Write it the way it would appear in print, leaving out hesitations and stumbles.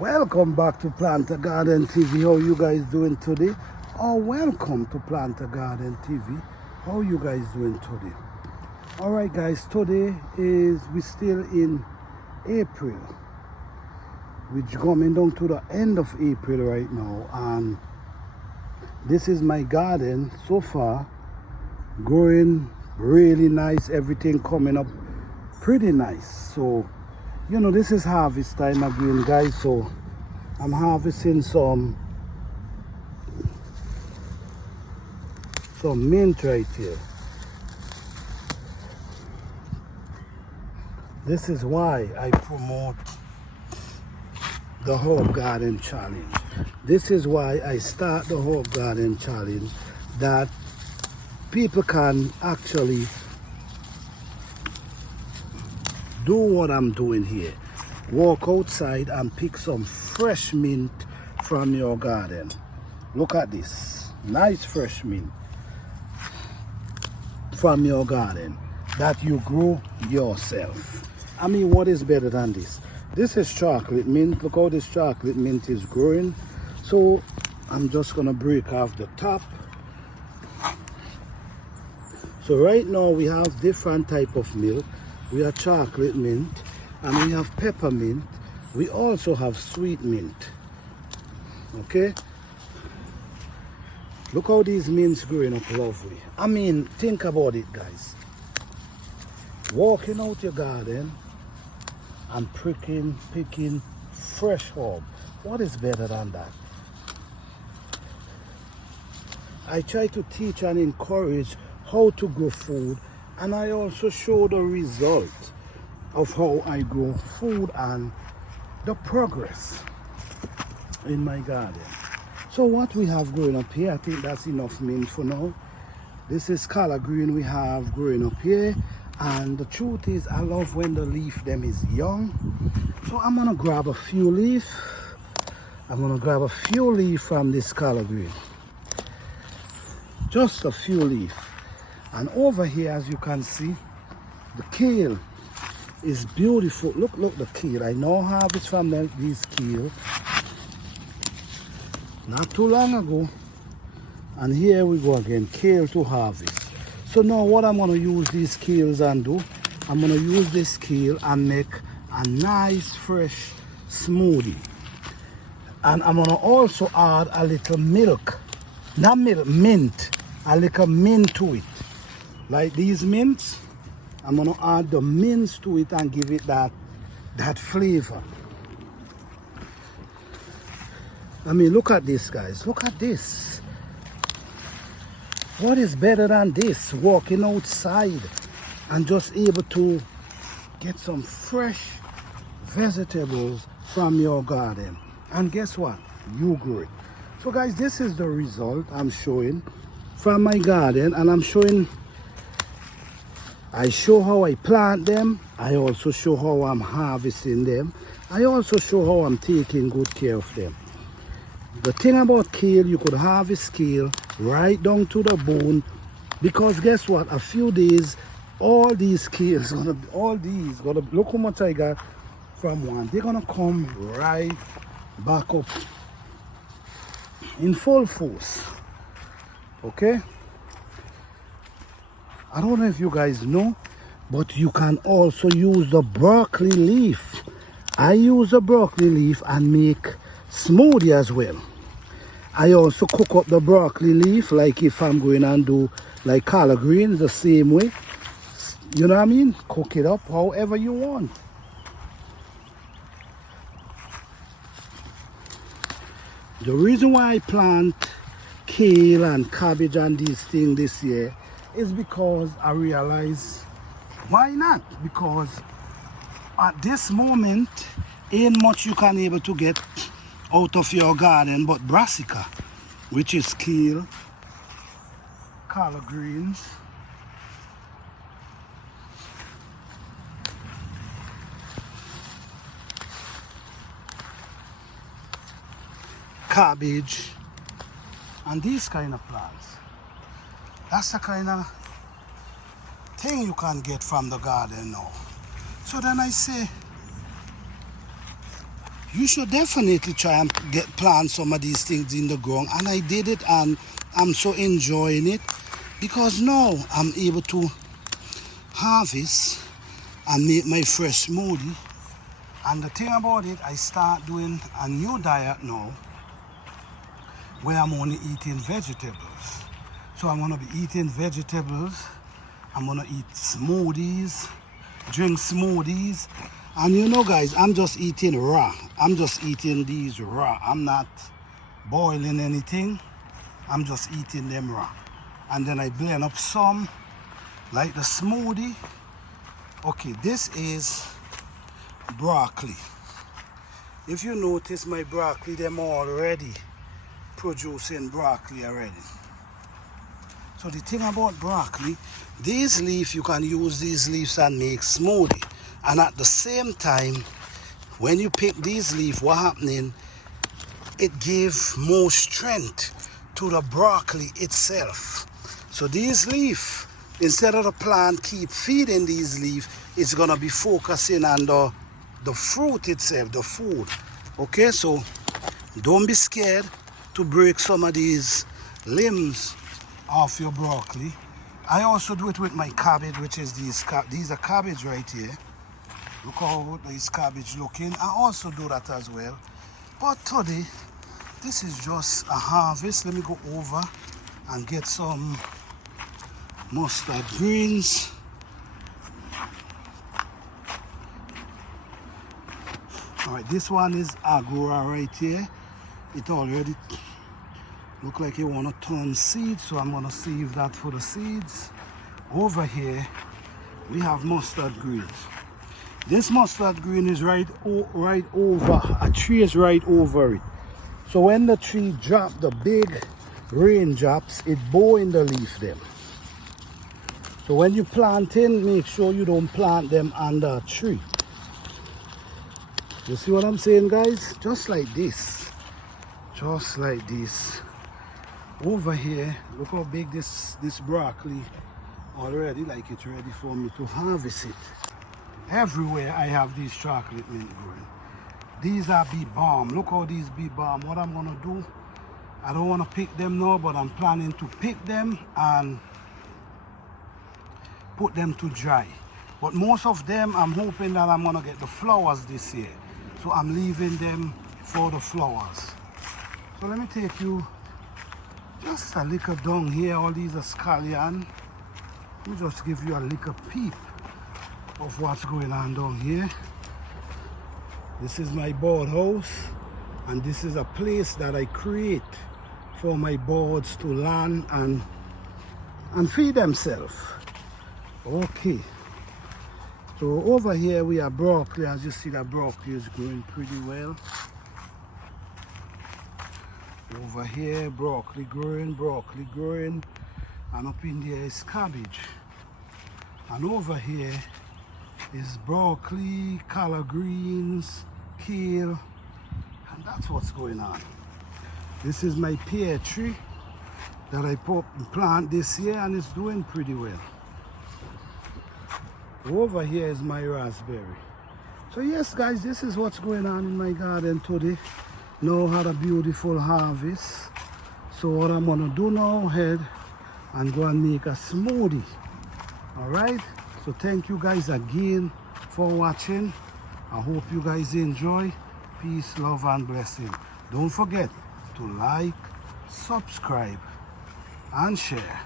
Welcome back to Plant a Garden TV. How you guys doing today? Or welcome to Plant a Garden TV. How you guys doing today? Alright guys, today we still in April. We're coming down to the end of April right now, and this is my garden so far, growing really nice, everything coming up pretty nice. So you know, this is harvest time again guys, so I'm harvesting some mint right here. This is why I promote the Herb Garden Challenge. This is why I start the Herb Garden Challenge, that people can actually do what I'm doing here. Walk outside and pick some fresh mint from your garden. Look at this, nice fresh mint from your garden that you grow yourself. I mean, what is better than this? This is chocolate mint. Look how this chocolate mint is growing. So I'm just gonna break off the top. So right now we have different type of milk. We have chocolate mint and we have peppermint. We also have sweet mint. Okay, look how these mints growing up lovely. I mean, think about it guys, walking out your garden and picking fresh herb. What is better than that? I try to teach and encourage how to grow food, and I also show the result of how I grow food and the progress in my garden. So what we have growing up here, I think that's enough mint for now. This is collard green we have growing up here, and the truth is I love when the leaf them is young. So I'm gonna grab a few leaf. I'm gonna grab a few leaf from this collard green. Just a few leaf. And over here, as you can see, the kale is beautiful. Look the kale. I know harvest from these kale not too long ago, and here we go again, kale to harvest. So now what I'm going to use these kales and do, I'm going to use this kale and make a nice fresh smoothie. And I'm going to also add a little milk, not milk, mint, a little mint to it. Like these mints, I'm going to add the mints to it and give it that flavor. I mean, look at this guys, look at this. What is better than this? Walking outside and just able to get some fresh vegetables from your garden. And guess what? You grow it. So guys, this is the result I'm showing from my garden, and I show how I plant them. I also show how I'm harvesting them. I also show how I'm taking good care of them. The thing about kale, you could harvest kale right down to the bone, because guess what? A few days, all these kales, look how much I got from one. They're gonna come right back up in full force. Okay? I don't know if you guys know, but you can also use the broccoli leaf. I use the broccoli leaf and make smoothie as well. I also cook up the broccoli leaf, like if I'm going and do like collard greens the same way. You know what I mean? Cook it up however you want. The reason why I plant kale and cabbage and these things this year is because I realize, why not? Because at this moment, ain't much you can able to get out of your garden but brassica, which is kale, collard greens, cabbage, and these kind of plants. That's the kind of thing you can get from the garden now. So then I say, you should definitely try and plant some of these things in the ground. And I did it, and I'm so enjoying it because now I'm able to harvest and make my fresh smoothie. And the thing about it, I start doing a new diet now where I'm only eating vegetables. So I'm gonna be eating vegetables, I'm gonna eat smoothies, drink smoothies. And you know guys, I'm just eating raw. I'm just eating these raw. I'm not boiling anything. I'm just eating them raw. And then I blend up some, like the smoothie. Okay, this is broccoli. If you notice my broccoli, them already producing broccoli already. So the thing about broccoli, these leaves, you can use these leaves and make smoothie. And at the same time, when you pick these leaves, what happening, it gives more strength to the broccoli itself. So these leaves, instead of the plant keep feeding these leaves, it's gonna be focusing on the fruit itself, the food. Okay, so don't be scared to break some of these limbs off your broccoli. I also do it with my cabbage, which is these are cabbage right here. Look how this cabbage looking. I also do that as well. But today, this is just a harvest. Let me go over and get some mustard greens. All right, this one is agora right here. It already look like it want to turn seeds, so I'm gonna save that for the seeds. Over here, we have mustard greens. This mustard green is right over, a tree is right over it. So when the tree drop, the big rain drops, it bow in the leaf them. So when you planting, make sure you don't plant them under a tree. You see what I'm saying, guys? Just like this. Just like this. Over here, look how big this broccoli already, like it's ready for me to harvest it. Everywhere I have these chocolate mint growing. These are bee balm. Look how these bee balm. What I'm gonna do, I don't wanna pick them now, but I'm planning to pick them and put them to dry. But most of them, I'm hoping that I'm gonna get the flowers this year. So I'm leaving them for the flowers. So let me take you just a little down here. All these are scallion. Let me just give you a little peep of what's going on down here. This is my bird house, and this is a place that I create for my birds to land and feed themselves. Okay, so over here we have broccoli. As you see, that broccoli is growing pretty well. Over here, broccoli growing, and up in there is cabbage. And over here is broccoli, collard greens, kale, and that's what's going on. This is my pear tree that I plant this year, and it's doing pretty well. Over here is my raspberry. So yes guys, this is what's going on in my garden today. Now had a beautiful harvest. So what I'm gonna do now, head and go and make a smoothie. All right, so thank you guys again for watching. I hope you guys enjoy. Peace, love, and blessing. Don't forget to like, subscribe, and share.